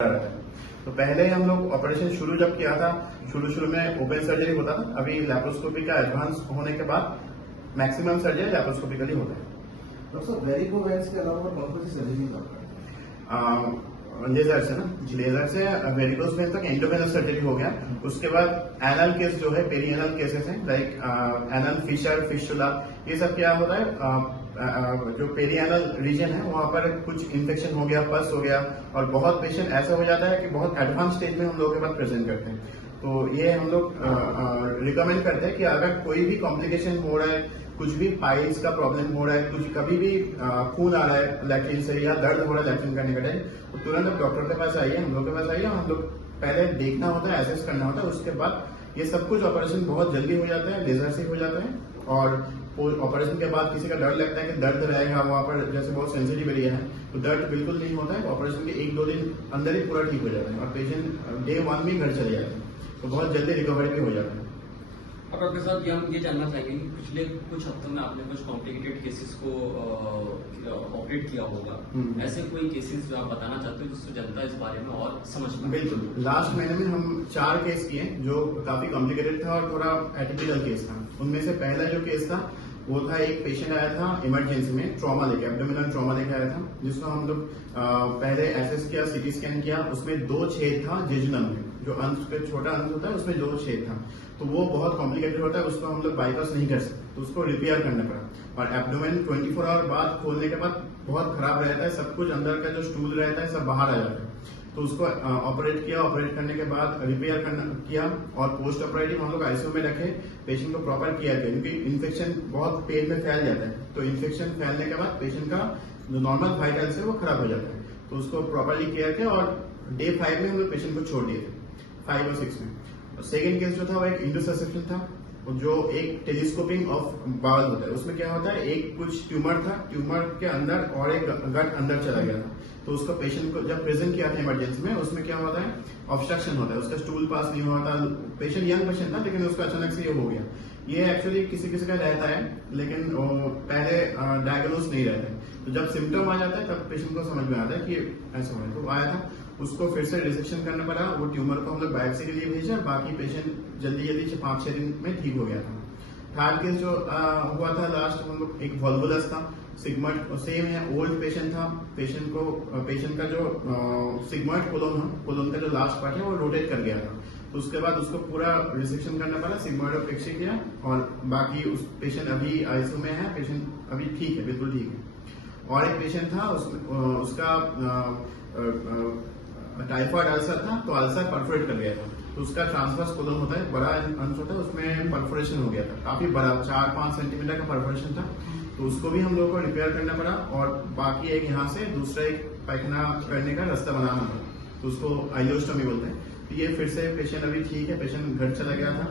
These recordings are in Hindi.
रहा है। तो पहले हम लोग ऑपरेशन शुरू जब किया था, शुरू में ओपन सर्जरी होता था। अभी लैप्रोस्कोपी का एडवांस होने के बाद मैक्सिमम सर्जरी लैप्रोस्कोपिकली होता है। डॉक्टर साहब, वेरिकोवेन्स के अलावा कौन कौन सी सर्जरी करता है? लेजर से ना, लेजर से वेरिकोस वेन तक एंडोवेनस सर्जरी हो गया। उसके बाद एनल केस जो है, पेरी एनल केसेस हैं, लाइक एनल फिशर, फिस्टुला, ये सब क्या होता है, जो पेरी एनल रीजन है वहां पर कुछ इन्फेक्शन हो गया, पस हो गया, और बहुत पेशेंट ऐसा हो जाता है कि बहुत एडवांस स्टेज में हम लोगों के पास प्रेजेंट करते हैं। तो ये हम लोग रिकमेंड करते हैं कि अगर कोई भी कॉम्प्लिकेशन हो रहा है, कुछ भी पाइल्स का प्रॉब्लम हो रहा है, कुछ कभी भी खून आ रहा है लैट्रिन से या दर्द हो रहा है लैट्रिन करने के टाइम, तो तुरंत आप डॉक्टर के पास आइए, हम लोग के पास आइए। हम लोग पहले देखना होता है, एसेस करना होता है, उसके बाद ये सब कुछ ऑपरेशन बहुत जल्दी हो जाता है, लेजर से हो जाता है। और ऑपरेशन के बाद किसी का डर लगता है कि दर्द रहेगा वहां पर, जैसे बहुत सेंसिटिव एरिया है, तो दर्द बिल्कुल नहीं होता है। ऑपरेशन के 1-2 दिन अंदर ही पूरा ठीक हो जाता है और पेशेंट डे 1 में घर चले जाते हैं, तो बहुत जल्दी रिकवरी भी हो जाता है। अब डॉक्टर साहब, हम ये जानना चाहेंगे कि पिछले कुछ हफ्तों में आपने कुछ कॉम्प्लिकेटेड केसेस को ऑपरेट किया होगा, ऐसे कोई केसेस जो आप बताना चाहते हो जिससे जनता इस बारे में और समझ पाए? बिल्कुल, लास्ट महीने में हम 4 केस किए जो काफी कॉम्प्लिकेटेड था और थोड़ा एटिपिकल केस था। उनमें से पहला जो केस था वो था, एक पेशेंट आया था इमरजेंसी में, ट्रॉमा लेके, एब्डोमिनल ट्रॉमा लेके आया था, जिसको हम लोग पहले एसेस किया, सीटी स्कैन किया। उसमें 2 छेद था जेजुनम में, जो अंश पे छोटा अंश होता है उसमें 2 छेद था। तो वो बहुत कॉम्प्लिकेटेड होता है, उसको हम लोग बाईपास नहीं कर सकते, तो उसको रिपेयर करना पड़ा। और एब्डोमेन 24 आवर बाद खोलने के बाद बहुत खराब रहता है, सब कुछ अंदर का जो स्टूल रहता है सब बाहर आ जाता है। तो उसको ऑपरेट किया, ऑपरेट करने के बाद रिपेयर किया, और पोस्ट ऑपरेटिव हम लोग आईसीयू में रखे, पेशेंट को प्रॉपर केयर किया, क्योंकि इन्फेक्शन बहुत पेट में फैल जाता है। तो इन्फेक्शन फैलने के बाद पेशेंट का जो नॉर्मल वाइटल्स है वो खराब हो जाता है, तो उसको प्रॉपरली केयर किया। और डे 5 में हम लोग पेशेंट को छोड़ दिए थे, 5 और 6 में। सेकेंड केस जो था वो एक इंडोससेप्शन था, जो एक टेलीस्कोपिंग ऑफ बाउल होता है। उसमें क्या होता है, एक कुछ ट्यूमर था, ट्यूमर के अंदर और एक गट अंदर चला गया था। तो उसको पेशेंट को जब प्रेजेंट किया था इमरजेंसी में, उसमें क्या होता है, ऑब्स्ट्रक्शन होता है, उसका स्टूल पास नहीं होता। पेशेंट यंग पेशेंट था, लेकिन उसका अचानक से ये हो गया। ये एक्चुअली किसी किसी का रहता है, लेकिन पहले डायग्नोज नहीं रहता है। तो जब सिम्टम आ जाता है तब पेशेंट को समझ में आता है कि ऐसा हो रहा है। तो आया था, उसको फिर से रिसेक्शन करना पड़ा, वो ट्यूमर को हम लोग बायोप्सी के लिए भेजा, बाकी पेशेंट जल्दी 5-6 दिन में ठीक हो गया था। थर्ड केस जो हुआ था लास्ट, हम लोग एक वॉल्वुलस था, सिग्मोइड, सेम है, ओल्ड पेशेंट था। पेशेंट का जो सिग्मोइड कोलोन का जो लास्ट पार्ट है वो रोटेट कर गया था। तो उसके बाद उसको पूरा रिसेक्शन करना पड़ा, सिग्मोइडोप्लेक्सी किया, और बाकी उस पेशेंट अभी आईसीयू में है, पेशेंट अभी ठीक है, बिल्कुल ठीक है। और एक पेशेंट था, उसका टाइफॉइड अल्सर था, तो अल्सर परफोरेट कर गया था। तो उसका ट्रांसवर्स कोलन होता है, बड़ा अंश होता है, उसमें परफोरेशन हो गया था, काफी बड़ा, 4-5 सेंटीमीटर का परफोरेशन था। तो उसको भी हम लोगों को रिपेयर करना पड़ा, और बाकी एक यहाँ से दूसरा एक पैखाना करने का रास्ता बनाना पड़ा, तो उसको आइलोस्टोमी बोलते हैं। तो ये फिर से पेशेंट अभी ठीक है, पेशेंट घर चला गया था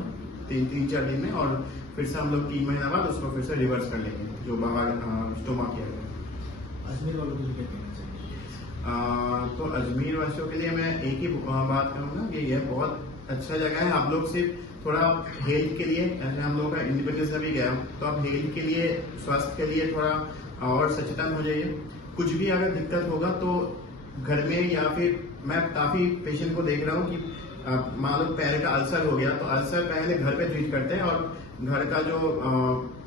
3-4 दिन में, और फिर से हम लोग 3 महीना बाद उसको फिर से रिवर्स कर लेंगे, जो बाहर स्टोमा किया गया। अजमेर वालों को क्या कहना चाहिए? तो अजमेर वासियों के लिए मैं एक ही बात करूंगा कि यह बहुत अच्छा जगह है। आप लोग सिर्फ थोड़ा हेल्थ के लिए, जैसे हम लोग का इंडिपेंडेंस अभी गया, तो आप हेल्थ के लिए, स्वास्थ्य के लिए थोड़ा और सचेतन हो जाइए। कुछ भी अगर दिक्कत होगा तो घर में, या फिर मैं काफी पेशेंट को देख रहा हूँ कि मान लो पैर का अल्सर हो गया, तो अल्सर पहले घर पे ट्रीट करते हैं, और घर का जो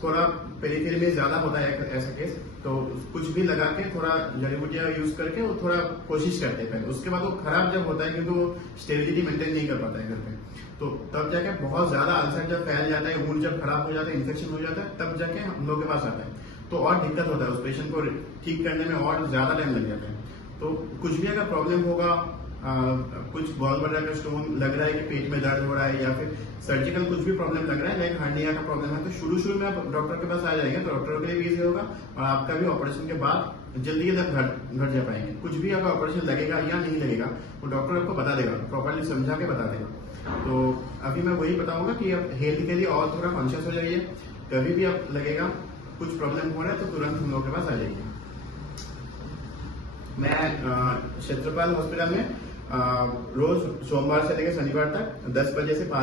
थोड़ा पेरिफेरी में ज्यादा होता है ऐसा केस, तो कुछ भी लगा के थोड़ा जड़ी बूटियां यूज करके वो थोड़ा कोशिश करते हैं पहले। उसके बाद वो खराब जब होता है, क्योंकि वो स्टेबिलिटी मेंटेन नहीं कर पाता है घर पे, तो तब जाके बहुत ज्यादा अल्सर जब फैल जाता है, वुंड जब खराब हो जाता है, इन्फेक्शन हो जाता है, तब जाके हम लोग के पास आता है, तो और दिक्कत होता है, उस पेशेंट को ठीक करने में और ज्यादा टाइम लग जाता है। तो कुछ भी अगर प्रॉब्लम होगा, कुछ गॉल ब्लैडर का स्टोन लग रहा है कि पेट में दर्द हो रहा है, या फिर सर्जिकल कुछ भी प्रॉब्लम लग रहा है, लाइक हार्निया का प्रॉब्लम है, तो शुरू में आप डॉक्टर के पास आ जाएंगे, तो डॉक्टर के लिए भी इजी होगा, और आपका भी ऑपरेशन के बाद जल्दी घर जा पाएंगे। कुछ भी अगर ऑपरेशन लगेगा या नहीं लगेगा, वो डॉक्टर आपको बता देगा, प्रॉपरली समझा के बता देगा। तो अभी मैं वही बताऊंगा कि आप हेल्थ के लिए और थोड़ा कॉन्शियस हो जाइए। कभी भी आप लगेगा कुछ प्रॉब्लम हो रहा है, तो तुरंत हम लोग के पास आ जाइए। मैं क्षेत्रपाल हॉस्पिटल में रोज सोमवार से लेकर शनिवार तक 10 बजे से 5